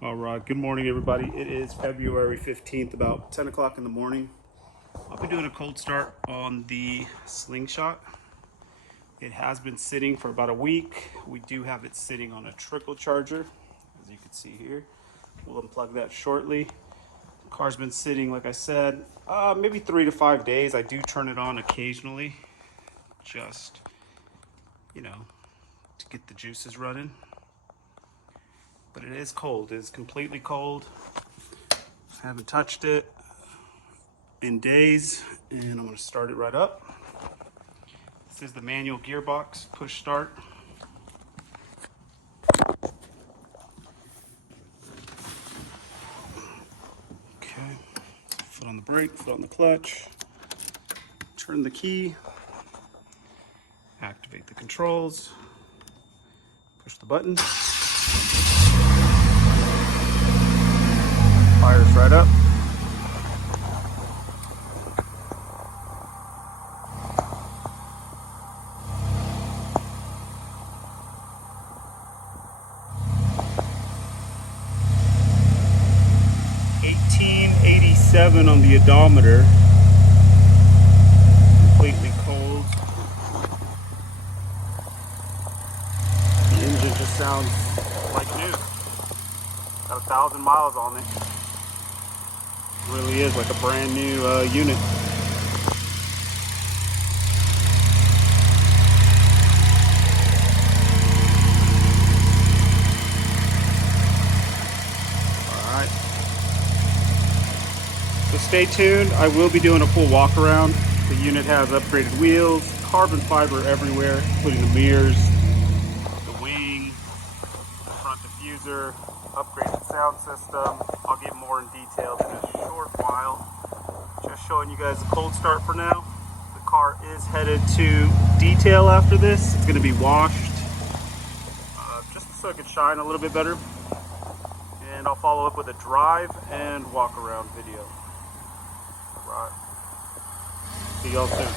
All right, good morning, everybody. It is February 15th, about 10 o'clock in the morning. I'll be doing a cold start on the Slingshot. It has been sitting for about a week. We do have it sitting on a trickle charger, as you can see here. We'll unplug that shortly. The car's been sitting, like I said, maybe 3 to 5 days. I do turn it on occasionally, just, to get the juices running. But it is cold. It is completely cold. I haven't touched it in days, and I'm going to start it right up. This is the manual gearbox push start. Okay, foot on the brake, foot on the clutch, turn the key, activate the controls, push the button, fires right up. $18.87 on the odometer. Completely cold. The engine just sounds like new. Got 1,000 miles on it. Really is like a brand new unit. Alright. So stay tuned. I will be doing a full walk around. The unit has upgraded wheels, carbon fiber everywhere, including the mirrors, the wing, the front diffuser, upgraded sound system. I'll get more in detail in a short while. Just showing you guys the cold start for now. The car is headed to detail after this. It's going to be washed just so it can shine a little bit better. And I'll follow up with a drive and walk around video. Right. See y'all soon.